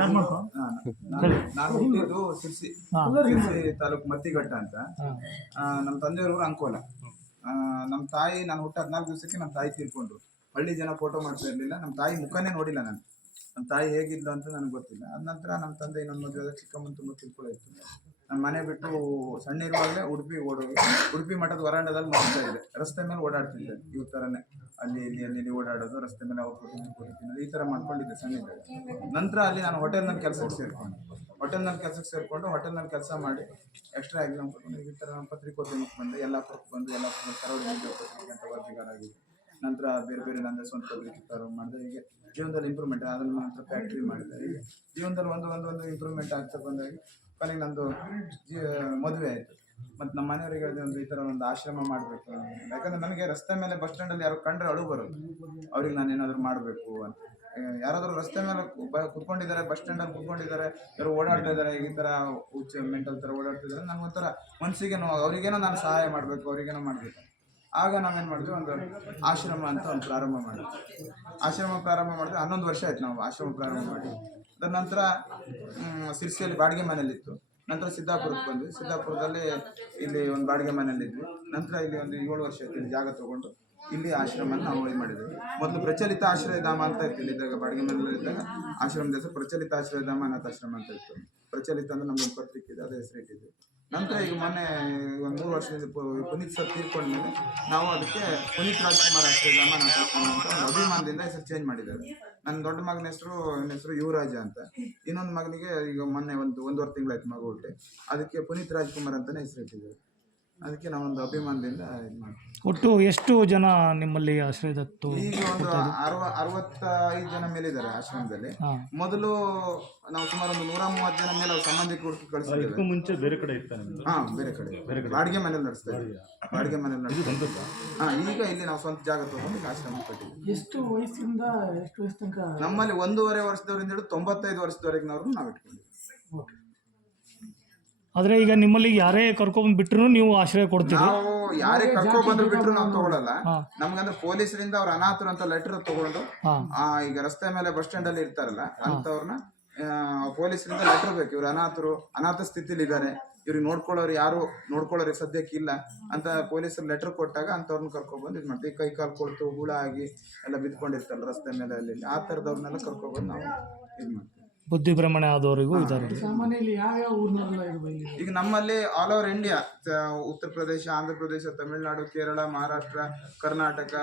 ನಾನು ಹುಟ್ಟಿದ್ದು ಸಿರ್ಸಿ ಸಿರ್ಸಿ ತಾಲೂಕು ಮತ್ತಿಘಟ್ಟ ಅಂತ. ನಮ್ಮ ತಂದೆಯವರು ಅಂಕೋಲ. ನಮ್ಮ ತಾಯಿ ನಾನು ಹುಟ್ಟ ಹದಿನಾಲ್ಕು ದಿವಸಕ್ಕೆ ನಮ್ಮ ತಾಯಿ ತೀರ್ಕೊಂಡ್ರು. ಹಳ್ಳಿ ಜನ ಫೋಟೋ ಮಾಡ್ತಾ ಇರ್ಲಿಲ್ಲ ನಮ್ಮ ತಾಯಿ ಮುಖನೇ ನೋಡಿಲ್ಲ ನಾನು. ನಮ್ಮ ತಾಯಿ ಹೇಗಿದ್ಲು ಅಂತ ನನಗೆ ಗೊತ್ತಿಲ್ಲ. ಅದ ನಂತರ ನಮ್ಮ ತಂದೆ ಇನ್ನೊಂದು ಮದುವೆ ಚಿಕ್ಕಮ್ಮನ ತುಂಬ ತಿಳ್ಕೊಳ್ಳೋ ಇತ್ತು. ನಾನು ಮನೆ ಬಿಟ್ಟು ಸಣ್ಣ ಇರುವಾಗಲೇ ಉಡುಪಿ ಓಡೋಗಿ ಉಡುಪಿ ಮಠದ ವರಾಂಡದಲ್ಲಿ ಮಾಡ್ತಾ ಇದ್ದೆ. ರಸ್ತೆ ಮೇಲೆ ಓಡಾಡ್ತಿದ್ದೆ ಇವ್ರ ಥರನೇ ಅಲ್ಲಿ ಇಲ್ಲಿ ಅಲ್ಲಿ ಓಡಾಡೋದು, ರಸ್ತೆ ಮೇಲೆ ಅವ್ರು ತಿನ್ನೋದು, ಈ ಥರ ಮಾಡ್ಕೊಂಡಿದ್ದೆ ಸಣ್ಣ ನಂತರ ಅಲ್ಲಿ ನಾನು ಹೋಟೆಲ್ನಲ್ಲಿ ಕೆಲಸಕ್ಕೆ ಸೇರಿಕೊಂಡೆ. ಹೋಟೆಲ್ನಲ್ಲಿ ಕೆಲಸಕ್ಕೆ ಸೇರಿಕೊಂಡು ಹೋಟೆಲ್ನಲ್ಲಿ ಕೆಲಸ ಮಾಡಿ ಎಕ್ಸ್ಟ್ರಾ ಎಕ್ಸಾಮ್ ಕೊಟ್ಟು ಈ ಥರ ಪತ್ರಿಕೋದ್ಯಮಕ್ಕೆ ಬಂದೆ. ಎಲ್ಲ ಬಂದು ಎಲ್ಲ ಕರಾವಳಿ ಅಂತ ನಂತರ ಬೇರೆ ಬೇರೆ ನನ್ನ ಸ್ವಂತ ಪತ್ರಿಕೆ ಪ್ರಾರಂಭ ಮಾಡಿದೆ. ಹೀಗೆ ಜೀವನದಲ್ಲಿ ಇಂಪ್ರೂವ್ಮೆಂಟ್ ಆದ ನಂತರ ಫ್ಯಾಕ್ಟ್ರಿ ಮಾಡಿದೆ. ಹೀಗೆ ಜೀವನದಲ್ಲಿ ಒಂದು ಒಂದು ಒಂದು ಇಂಪ್ರೂವ್ಮೆಂಟ್ ಆಗ್ತಾ ಬಂದಾಗಿ, ಕೊನೆಗೆ ನಂದು ಮದುವೆ ಆಯಿತು. ಮತ್ತು ನಮ್ಮ ಮನೆಯವರಿಗೆ ಹೇಳಿದೆ ಒಂದು ಈ ಥರ ಒಂದು ಆಶ್ರಮ ಮಾಡಬೇಕು ಯಾಕಂದ್ರೆ ನನಗೆ ರಸ್ತೆ ಮೇಲೆ ಬಸ್ ಸ್ಟ್ಯಾಂಡಲ್ಲಿ ಯಾರು ಕಂಡ್ರೆ ಅಳು ಬರೋದು. ಅವ್ರಿಗೆ ನಾನು ಏನಾದರೂ ಮಾಡಬೇಕು ಅಂತ. ಯಾರಾದರೂ ರಸ್ತೆ ಮೇಲೆ ಕುತ್ಕೊಂಡಿದ್ದಾರೆ ಬಸ್ ಸ್ಟ್ಯಾಂಡಲ್ಲಿ ಕುತ್ಕೊಂಡಿದ್ದಾರೆ, ಯಾರು ಓಡಾಡ್ತಾ ಇದ್ದಾರೆ, ಈ ಥರ ಹುಚ್ಚ ಮೆಂಟಲ್ ಥರ ಓಡಾಡ್ತಿದ್ದಾರೆ ನಂಗೆ ಒಂಥರ ಮನಸ್ಸಿಗೆ ನೋವು. ಅವರಿಗೇನೋ ನಾನು ಸಹಾಯ ಮಾಡಬೇಕು, ಅವರಿಗೇನೋ ಮಾಡಬೇಕು. ಆಗ ನಾವೇನು ಮಾಡಿದ್ವಿ ಒಂದು ಆಶ್ರಮ ಅಂತ ಒಂದು ಪ್ರಾರಂಭ ಮಾಡಿದ್ವಿ ಆಶ್ರಮ ಪ್ರಾರಂಭ ಮಾಡಿದ್ವಿ ಹನ್ನೊಂದು ವರ್ಷ ಆಯ್ತು ನಾವು ಆಶ್ರಮ ಪ್ರಾರಂಭ ಮಾಡಿ ಅದರ ನಂತರ ಸಿರ್ಸಿಯಲ್ಲಿ ಬಾಡಿಗೆ ಮನೆಯಲ್ಲಿತ್ತು. ನಂತರ ಸಿದ್ದಾಪುರಕ್ಕೆ ಬಂದ್ವಿ. ಸಿದ್ದಾಪುರದಲ್ಲಿ ಇಲ್ಲಿ ಒಂದು ಬಾಡಿಗೆ ಮನೆಯಲ್ಲಿದ್ವಿ ನಂತರ ಇಲ್ಲಿ ಒಂದು ಏಳು ವರ್ಷ ಇಲ್ಲಿ ಜಾಗ ತಗೊಂಡು ಇಲ್ಲಿ ಆಶ್ರಮನ ನಾವು ಇದು ಮಾಡಿದ್ವಿ. ಮೊದಲು ಪ್ರಚಲಿತ ಆಶ್ರಯಧಾಮ ಅಂತ ಇತ್ತು ಇಲ್ಲಿದ್ದಾಗ ಬಾಡಿಗೆ ಮನೆಯಲ್ಲಿದ್ದಾಗ ಆಶ್ರಮದ ಹೆಸರು ಪ್ರಚಲಿತ ಆಶ್ರಯಧಾಮ ಅನಾಥಾಶ್ರಮ ಅಂತ ಇತ್ತು. ಪ್ರಚಲಿತ ಅಂದ್ರೆ ನಮ್ಮ ಪತ್ರಿಕೆ ಇದೆ, ಅದೇ ಹೆಸರು ಇಟ್ಟಿದ್ವಿ. ನಂತರ ಈಗ ಮೊನ್ನೆ ಒಂದು ಮೂರು ವರ್ಷದಿಂದ ಪುನೀತ್ ಸರ್ ತೀರ್ಕೊಂಡ್ಮೇಲೆ ನಾವು ಅದಕ್ಕೆ ಪುನೀತ್ ರಾಜ್ಕುಮಾರ್ ಅನಾಥಾಶ್ರಮ ಅಂತ ಅಭಿಮಾನದಿಂದ ಹೆಸರು ಚೇಂಜ್ ಮಾಡಿದ್ದಾರೆ. ನನ್ನ ದೊಡ್ಡ ಮಗನ ಹೆಸರು, ನನ್ನ ಹೆಸರು ಯುವರಾಜ ಅಂತ. ಇನ್ನೊಂದು ಮಗನಿಗೆ ಈಗ ಮೊನ್ನೆ ಒಂದು, ಒಂದೂವರೆ ತಿಂಗಳಾಯ್ತು ಮಗು ಹುಟ್ಟೆ. ಅದಕ್ಕೆ ಪುನೀತ್ ರಾಜ್ಕುಮಾರ್ ಅಂತಲೇ ಹೆಸರು ಇಟ್ಟಿದ್ದಾರೆ ಅದಕ್ಕೆ ನಾವೊಂದು ಅಭಿಮಾನದಿಂದ ಇದು ಮಾಡ್ತೀವಿ. ಒಟ್ಟು ಎಷ್ಟು ಜನ ನಿಮ್ಮಲ್ಲಿ ಆಶ್ರಯದತ್ತು ಈಗ ಒಂದು ಅರವ ಅರವತ್ತೈದು ಜನ ಮೇಲಿದ್ದಾರೆ ಆಶ್ರಮದಲ್ಲಿ. ಹಾಂ. ಮೊದಲು ನಾವು ಸುಮಾರು ಒಂದು ನೂರ ಮೂವತ್ತು ಜನ ಮೇಲೆ ಅವ್ರ ಸಂಬಂಧಿಕ ಹುಡುಕಿ ಕಳಿಸಿದ್ದೇವೆ ಮುಂಚೆ ಬೇರೆ ಕಡೆ ಇತ್ತ ನಿಮ್ದು? ಹಾ ಬೇರೆ ಕಡೆ. ಬಾಡಿಗೆ ಮನೇಲಿ ನಡೆಸ್ತಾ ಇದ್ದೀವಿ. ಬಾಡಿಗೆ. ಮನೇಲಿ ನಡೆಸ್ತಾ ಹಾ ಈಗ ಇಲ್ಲಿ ನಾವು ಸ್ವಂತ ಜಾಗ ತಗೊಂಡು ಈಗ ಆಶ್ರಮ ಕಟ್ಟಿದ್ದೀವಿ. ಎಷ್ಟು ವಯಸ್ಸಿಂದ ಎಷ್ಟು ವಯಸ್ಸು ತನಕ? ನಮ್ಮಲ್ಲಿ ಒಂದೂವರೆ ವರ್ಷದವರಿಂದ ಹಿಡಿದು ತೊಂಬತ್ತೈದು ವರ್ಷದವರೆಗಿನವ್ರು ನಾವು ಇಟ್ಕೊಂಡಿದ್ದೀವಿ. ಓಕೆ. ಆದರೆ ಈಗ ನಿಮ್ಮಲ್ಲಿ ಯಾರೇ ಕರ್ಕೊಂಡ್ ಬಿಟ್ರು ನೀವು ಆಶ್ರಯ ಕೊಡ್ತೀರಿ. ನಾವು ಯಾರೇ ಕರ್ಕೊಂಡ್ ಬಂದ್ರು ಬಿಟ್ರು ನಾವು ತಗೊಳಲ್ಲ. ನಮ್ಗಂದ್ರೆ ಪೊಲೀಸರಿಂದ ಅವ್ರ ಅನಾಥರು ಅಂತ ಲೆಟರ್ ತಗೊಂಡು ಆ ಈಗ ರಸ್ತೆ ಮೇಲೆ ಬಸ್ ಸ್ಟ್ಯಾಂಡ್ ಅಲ್ಲಿ ಇರ್ತಾರಲ್ಲ ಅಂತವ್ರನ್ನ ಪೊಲೀಸರಿಂದ ಲೆಟರ್ ಬೇಕು. ಇವ್ರು ಅನಾಥರು ಅನಾಥ ಸ್ಥಿತಿಲಿ ಇದ್ದಾರೆ ಇವ್ರಿಗೆ ನೋಡ್ಕೊಳ್ಳೋರು ಯಾರು ನೋಡ್ಕೊಳ್ಳೋರು ಸದ್ಯಕ್ಕೆ ಇಲ್ಲ ಅಂತ ಪೊಲೀಸರು ಲೆಟರ್ ಕೊಟ್ಟಾಗ ಅಂತವ್ರನ್ನ ಕರ್ಕೊಬಂದು ಇದು ಮಾಡ್ತೀವಿ. ಕೈ ಕಾಲು ಕೊಡ್ತು ಹುಳ ಆಗಿ ಎಲ್ಲ ಬಿದ್ಕೊಂಡಿರ್ತಾರಲ್ಲ ರಸ್ತೆ ಮೇಲೆ ಅಲ್ಲಿ. ಆ ಥರದವ್ರನ್ನೆಲ್ಲ ಕರ್ಕೊಬಂದು ನಾವು ಇದು ಮಾಡ್ತೀವಿ. ಬುದ್ಧಿ ಭ್ರಮಣೆ ಆದವರಿಗೂ ಇದ್ದಾರೆ ಸಾಮಾನ್ಯ ಇಲ್ಲಿ ಯಾವ್ಯಾವ ಊರಿನಲ್ಲ ಈಗ ನಮ್ಮಲ್ಲಿ all over India Uttar Pradesh Andhra Pradesh Tamil Nadu Kerala Maharashtra Karnataka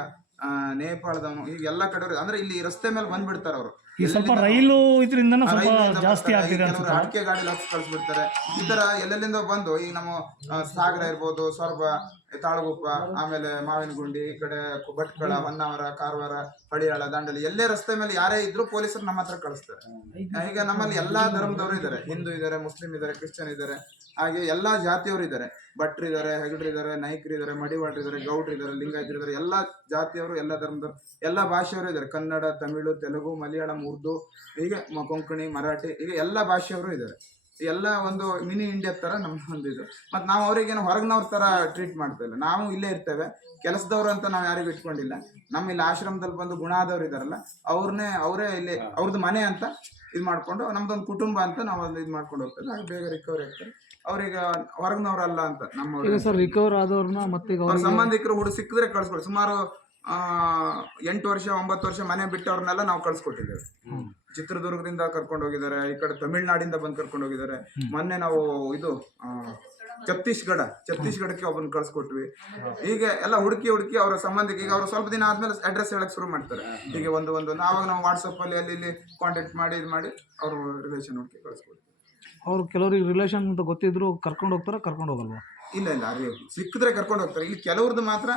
ಆ, ನೇಪಾಳದವನು ಈಗ ಎಲ್ಲ ಕಡೆ ಅಂದ್ರೆ ಇಲ್ಲಿ ರಸ್ತೆ ಮೇಲೆ ಬಂದ್ಬಿಡ್ತಾರೆ ಅವರು. ಈ ಸ್ವಲ್ಪ ರೈಲು ಇದರಿಂದ ಜಾಸ್ತಿ ಆಗ್ತಿದೆ ಅಡಿಕೆ ಗಾಡಿ ಲಕ್ಷ ಕಳಿಸ್ಬಿಡ್ತಾರೆ. ಈ ತರ ಎಲ್ಲೆಲ್ಲಿಂದ ಬಂದು ಈಗ ನಮ್ಮ ಸಾಗರ ಇರ್ಬೋದು ಸೊರಬ ತಾಳಗುಪ್ಪ ಆಮೇಲೆ ಮಾವಿನಗುಂಡಿ ಈ ಕಡೆ ಭಟ್ಕಳ ಹೊನ್ನಾವರ ಕಾರವಾರ ಪಳಿಯಾಳ ದಾಂಡಲಿ ಎಲ್ಲೇ ರಸ್ತೆ ಮೇಲೆ ಯಾರೇ ಇದ್ರು ಪೊಲೀಸರು ನಮ್ಮ ಹತ್ರ ಕಳಿಸ್ತಾರೆ. ಈಗ ನಮ್ಮಲ್ಲಿ ಎಲ್ಲಾ ಧರ್ಮದವರು ಇದ್ದಾರೆ. ಹಿಂದೂ ಇದ್ದಾರೆ ಮುಸ್ಲಿಂ ಇದ್ದಾರೆ ಕ್ರಿಶ್ಚಿಯನ್ ಇದ್ದಾರೆ. ಹಾಗೆ ಎಲ್ಲಾ ಜಾತಿಯವರು ಇದ್ದಾರೆ. ಭಟ್ರು ಇದಾರೆ ಗೌಡ್ರು ಇದಾರೆ, ಲಿಂಗಾಯತರು ಇದಾರೆ, ಎಲ್ಲಾ ಜಾತಿಯವರು, ಎಲ್ಲ ಧರ್ಮದವರು ಎಲ್ಲ ಭಾಷೆಯವರು ಇದ್ದಾರೆ ಕನ್ನಡ, ತಮಿಳು, ತೆಲುಗು, ಮಲಯಾಳಂ, ಉರ್ದು, ಹೀಗೆ ಕೊಂಕಣಿ, ಮರಾಠಿ, ಹೀಗೆ ಎಲ್ಲ ಭಾಷೆಯವರು ಇದ್ದಾರೆ ಎಲ್ಲ ಒಂದು ಮಿನಿ ಇಂಡಿಯಾ ತರ ನಮ್ಮ ಒಂದು ಇದು. ಮತ್ತು ನಾವು ಅವ್ರಿಗೇನು ಹೊರಗಿನವ್ರ ತರ ಟ್ರೀಟ್ ಮಾಡ್ತಾ ಇಲ್ಲ. ನಾವು ಇಲ್ಲೇ ಇರ್ತೇವೆ. ಕೆಲಸದವ್ರು ಅಂತ ನಾವು ಯಾರಿಗೂ ಇಟ್ಕೊಂಡಿಲ್ಲ. ನಮ್ಮ ಇಲ್ಲಿ ಆಶ್ರಮದಲ್ಲಿ ಬಂದು ಗುಣ ಆದವ್ರು ಇದಾರಲ್ಲ ಅವ್ರನ್ನೇ ಅವರೇ ಇಲ್ಲಿ ಅವ್ರದ್ದು ಮನೆ ಅಂತ ಇದು ಮಾಡ್ಕೊಂಡು ನಮ್ದೊಂದು ಕುಟುಂಬ ಅಂತ ನಾವು ಒಂದು ಇದು ಮಾಡ್ಕೊಂಡು ಹೋಗ್ತೇವೆ. ಹಾಗೆ ಬೇಗ ರಿಕವರಿ ಆಗ್ತಾರೆ ಅವ್ರಿಗೆ ಹೊರಗಿನವ್ರಲ್ಲ ಅಂತ ಈಗ ನಮ್ಮ ಸರ್ ರಿಕವರ್ ಆದವ್ರನ್ನ ಮತ್ತೆ ಅವ್ರ ಅವ್ರಿಗೆ ಸಂಬಂಧಿಕರು ಹುಡುಗ ಸಿಕ್ಕಿದ್ರೆ ಕಳ್ಸ್ಕೊಡಿ. ಸುಮಾರು ಆ, ಎಂಟು ವರ್ಷ ಒಂಬತ್ತು ವರ್ಷ ಮನೆ ಬಿಟ್ಟವ್ರನ್ನೆಲ್ಲ ನಾವು ಕಳ್ಸ್ಕೊಟ್ಟಿದ್ದೇವೆ. ಚಿತ್ರದುರ್ಗದಿಂದ ಕರ್ಕೊಂಡು ಹೋಗಿದ್ದಾರೆ ಈ ಕಡೆ ತಮಿಳ್ನಾಡಿಂದ ಬಂದು ಕರ್ಕೊಂಡು ಹೋಗಿದ್ದಾರೆ. ಮೊನ್ನೆ ನಾವು ಇದು ಆ, ಛತ್ತೀಸ್ಗಢ ಛತ್ತೀಸ್ಗಢಕ್ಕೆ ಒಬ್ಬನ ಕಳ್ಸ್ಕೊಟ್ವಿ. ಹೀಗೆ ಎಲ್ಲ ಹುಡುಕಿ ಹುಡುಕಿ ಅವರ ಸಂಬಂಧಿಕ ಈಗ ಅವರು ಸ್ವಲ್ಪ ದಿನ ಆದ್ಮೇಲೆ ಅಡ್ರೆಸ್ ಹೇಳಕ್ ಶುರು ಮಾಡ್ತಾರೆ. ಹೀಗೆ ಒಂದು ಒಂದು ಆವಾಗ ನಾವು ವಾಟ್ಸಪ್ ಅಲ್ಲಿ ಅಲ್ಲಿ ಇಲ್ಲಿ ಕಾಂಟ್ಯಾಕ್ಟ್ ಮಾಡಿ ಇದು ಮಾಡಿ ಅವ್ರ ರಿಲೇಷನ್ ಹುಡುಕಿ ಕಳ್ಸ್ಕೊಡ್ತೀವಿ. ಅವ್ರು ಕೆಲವ್ರಿಗೆ ರಿಲೇಷನ್ ಅಂತ ಗೊತ್ತಿದ್ರು ಕರ್ಕೊಂಡು ಹೋಗ್ತಾರೆ ಕರ್ಕೊಂಡು ಹೋಗಲ್ವಾ? ಇಲ್ಲ ಇಲ್ಲ ಅದೇ ಸಿಕ್ಕಿದ್ರೆ ಕರ್ಕೊಂಡು ಹೋಗ್ತಾರೆ. ಇಲ್ಲಿ ಕೆಲವ್ರದ್ದು ಮಾತ್ರ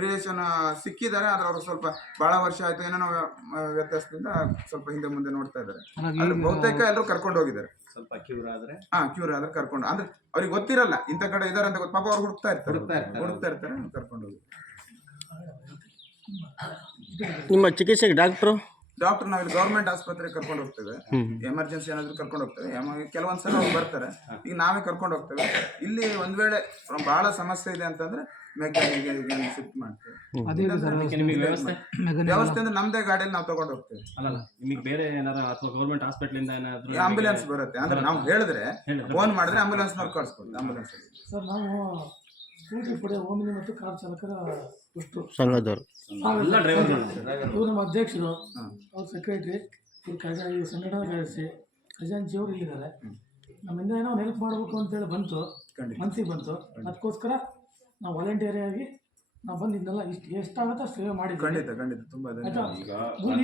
ರಿಲೇಷನ್ ಸಿಕ್ಕಿದ್ದಾರೆ ಆದ್ರೆ ಅವರು ಸ್ವಲ್ಪ ಬಹಳ ವರ್ಷ ಆಯ್ತು ಏನೋ ವ್ಯತ್ಯಾಸದಿಂದ ಸ್ವಲ್ಪ ಹಿಂದೆ ಮುಂದೆ ನೋಡ್ತಾ ಇದ್ದಾರೆ. ಹಾಗಾಗಿ ಆದ್ರೆ ಬಹುತೇಕ ಎಲ್ಲರೂ ಕರ್ಕೊಂಡು ಹೋಗಿದ್ದಾರೆ. ಸ್ವಲ್ಪ ಕ್ಯೂರ್ ಆದ್ರೆ? ಹಾ ಕ್ಯೂರ್ ಆದ್ರೆ ಕರ್ಕೊಂಡು ಅಂದ್ರೆ ಅವ್ರಿಗೆ ಗೊತ್ತಿರಲ್ಲ ಇಂಥ ಕಡೆ ಇದಾರೆ ಅಂತ ಗೊತ್ತು. ಪಾಪ ಅವ್ರು ಹುಡುಕ್ತಾ ಇರ್ತಾರೆ. ಹುಡುಕ್ತಾ ಇರ್ತಾರೆ. ಹುಡುಕ್ತಾ ಇರ್ತಾರೆ ಕರ್ಕೊಂಡು ಹೋಗಿ ನಿಮ್ಮ ಚಿಕಿತ್ಸೆಗೆ ಡಾಕ್ಟ್ರು ಡಾಕ್ಟರ್ ನಾವು ಇಲ್ಲಿ ಗೌರ್ಮೆಂಟ್ ಆಸ್ಪತ್ರೆಗೆ ಕರ್ಕೊಂಡು ಹೋಗ್ತೇವೆ. ಎಮರ್ಜೆನ್ಸಿ ಏನಾದ್ರು ಕರ್ಕೊಂಡು ಹೋಗ್ತೇವೆ. ಕೆಲವೊಂದು ಕೆಲವೊಂದ್ ಸಲ ಅವ್ರು ಬರ್ತಾರೆ. ಈಗ ನಾವೇ ಕರ್ಕೊಂಡು ಹೋಗ್ತೇವೆ. ಇಲ್ಲಿ ಒಂದ್ ವೇಳೆ ಬಹಳ ಸಮಸ್ಯೆ ಇದೆ ಅಂತಂದ್ರೆ ಮೆಕ್ಯಾನಿಕ್ ಶಿಫ್ಟ್ ಮಾಡ್ತೇವೆ. ವ್ಯವಸ್ಥೆ? ವ್ಯವಸ್ಥೆ ಅಂದ್ರೆ ನಮ್ದೇ ಗಾಡಿಯಲ್ಲಿ ನಾವು ತಗೊಂಡು ಹೋಗ್ತೇವೆ. ನಿಮಗೆ ಬೇರೆ ಏನಾರ ಅಥವಾ ಗೌರ್ಮೆಂಟ್ ಹಾಸ್ಪಿಟಲ್ ಇಂದ ಏನಾದ್ರು ಆಂಬುಲೆನ್ಸ್ ಬರುತ್ತೆ. ಅಂದ್ರೆ ನಾವು ಹೇಳಿದ್ರೆ ಫೋನ್ ಮಾಡಿದ್ರೆ ಆಂಬುಲೆನ್ಸ್ ನವ್ರು ಕಳ್ಸ್ಕೊಡ್ತೀವಿ ಆಂಬುಲೆನ್ಸ್ ಸರ್ ನಾವು ಸ್ಕೂಟಿ ಪಡೆ ಓಮಿನಿ ಮತ್ತು ಕಾರ್ ಚಾಲಕರ ಸಂಘದವರು. ಇವರು ನಮ್ಮ ಅಧ್ಯಕ್ಷರು ಅವ್ರ ಸೆಕ್ರೆಟ್ರಿ ಇವ್ರು ಖಜಾ ಈ ಸಂಘಟನಾ ಕಾರ್ಯದರ್ಶಿ ಖಜಾಂಚಿಯವರು ಇಲ್ಲಿದ್ದಾರೆ. ನಮ್ಮಿಂದ ಏನೋ ಹೆಲ್ಪ್ ಮಾಡಬೇಕು ಅಂತೇಳಿ ಬಂತು. ಮನಸ್ಸಿಗೆ ಬಂತು. ಅದಕ್ಕೋಸ್ಕರ ನಾವು ವಾಲಂಟಿಯರಿ ಆಗಿ ನಾವು ಬಂದು ಇದನ್ನೆಲ್ಲ ಇಷ್ಟು ಎಷ್ಟಾಗುತ್ತೋ ಅಷ್ಟು ಸೇವೆ ಮಾಡಿ ಖಂಡಿತ ಖಂಡಿತ. ತುಂಬ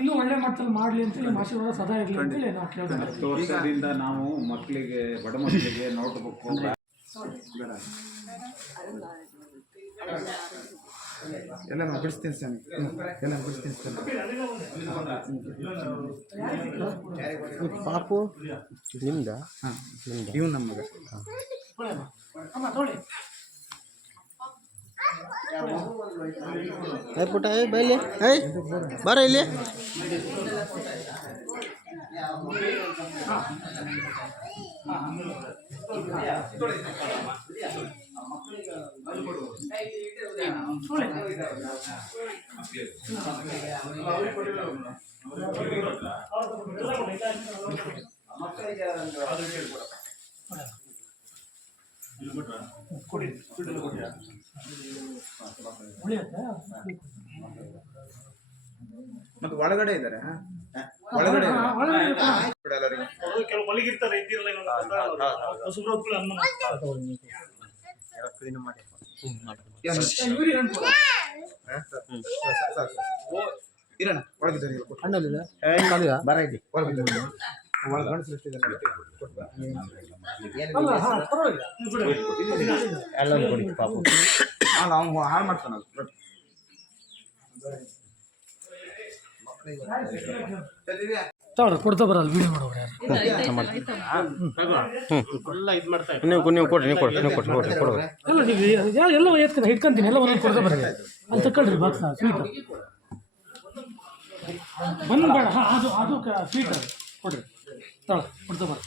ಇನ್ನೂ ಒಳ್ಳೆ ಮಟ್ಟದಲ್ಲಿ ಮಾಡಲಿ ಅಂತೇಳಿ ನಿಮ್ಮ ಆಶೀರ್ವಾದ ಸದಾ ಇರಲಿ ಅಂತೇಳಿ ನಾವು ಕೇಳ್ತೀವಿ ವರ್ಷದಿಂದ ನಾವು ಮಕ್ಕಳಿಗೆ ಬಡ ಮಕ್ಕಳಿಗೆ ನೋಟ್ ಬುಕ್ ಎಲ್ಲ ನಾನು ಬಿಡಿಸ್ತೀನಿ ಸ್ವಾಮಿ. ಎಲ್ಲ ಬಿಡಿಸ್ತೀನಿ ಸ್ವಾಮಿ. ಪಾಪು ನಿಮ್ದ? ಇವ್ ನಮ್ಮ ಮಗ. ಏ ಪುಟ್ಟ ಏ ಬೈಲಿ ಏಯ್ ಬರ ಇಲ್ಲಿ. ಉಳಿಯುತ್ತೆ ಮತ್ತೆ ಒಳಗಡೆ ಇದ್ದಾರೆ ಒಳಗಡೆ ಹಾ, ಒಳಗಡೆ ಇರುತ್ತೆ. ಬಿಡು ಎಲ್ಲರಿಗೂ. ಕೆಲವು ಮಲಗಿರ್ತಾರೆ ಇದ್ದಿರಲ್ಲ ಹಸುಬ್ರೊಬ್ರು ಅನ್ನ ಏನು? ಇವ್ರಿಗೆ ಅನ್ಕೊಡು. ಸಾಕು, ಸಾಕು, ಸಾಕು. ಇರೋಣ ಒಳಗಿದ್ದಾರೆ ಇಲ್ಲಿ ಕೊಟ್ಟು. ಹಣ್ಣಲ್ಲಿದೆ ಬರ ಇಲ್ಲಿ ಒಳಗಿದ್ದಾರೆ ಒಳಗೆ ಗಂಡಸ್ರು ಎಷ್ಟಿದ್ದಾರೆ? ಅಲ್ಲ ಹಾಂ ಪರವಾಗಿಲ್ಲ ಎಲ್ಲರೂ ಕೊಡಿ ಪಾಪು ಅಲ್ಲ ಅವ್ನು ಹಾಳು ಮಾಡ್ತಾನಲ್ಲ ಬಿಡು. ತಗೊಳ್ರಿ ಕೊಡ್ತಾ ಬರಲ್ಲ ವೀಡಿಯೋ ಮಾಡೋರು ನೀವು ನೀವು ಕೊಡ್ರಿ ನೀವು ಕೊಡ್ರಿ ನೀವು ಕೊಡ್ರಿ ಕೊಡ್ರಿ ಕೊಡ್ರಿ. ಎಲ್ಲ ನೀವು ಯಾ- ಎಲ್ಲ ಎತ್ತೀನಿ ಇಟ್ಕೊಂತೀನಿ ಎಲ್ಲ ಒಂದೊಂದು ಕೊಡ್ತಾ ಬರ್ರಿ ಅಲ್ಲಿ ತಗೊಳ್ರಿ ಬಾಕ್ಸ್ ಸ್ವೀಟ್ ಬಂದು ಬೇಡ ಹಾಂ ಅದು ಅದು ಸ್ವೀಟ್ ಕೊಡ್ರಿ ತಗೊಳ್ಳಿ ಕೊಡ್ತಾ ಬರ್ರಿ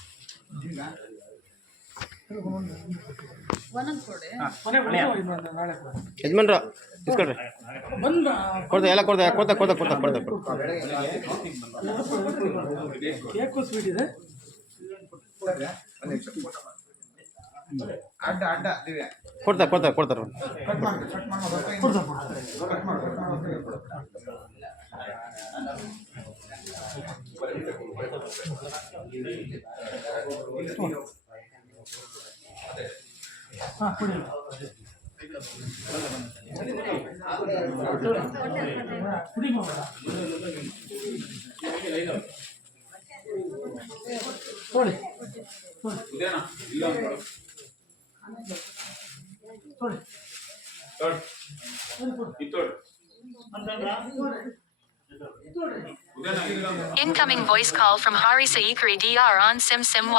ಮನೆ ಮನೆ ಇನ್ನೊಂದು ನಾಳೆ ಕೊಡಿ. ಯಜಮಾನ್ರ ಇಸ್ಕೊಳ್ರಿ ಕೊಡ್ತಾ ಎಲ್ಲ ಕೊಡ್ತಾ ಕೊಡ್ತಾ ಕೊಡ್ತಾ ಕೊಡ್ತಾ ಕೊಡ್ತಾ. ಕೊಡ್ತಾ ಕೇಕು ಸ್ವೀಟ್ ಇದೆ. ಅಡ್ಡ ಅಡ್ಡ ದಿವ್ಯಾ. ಕೊಡ್ತಾ ಕೊಡ್ತಾ ಕೊಡ್ತಾರೆ ಕಟ್ ಮಾಡಿ ಕಟ್ ಮಾಡಿ ಬರ್ತಾ ಇದ್ದೀನಿ. ಕೊಡ್ತಾ Incoming voice call from Hari Saikri DR on Sim Sim 1.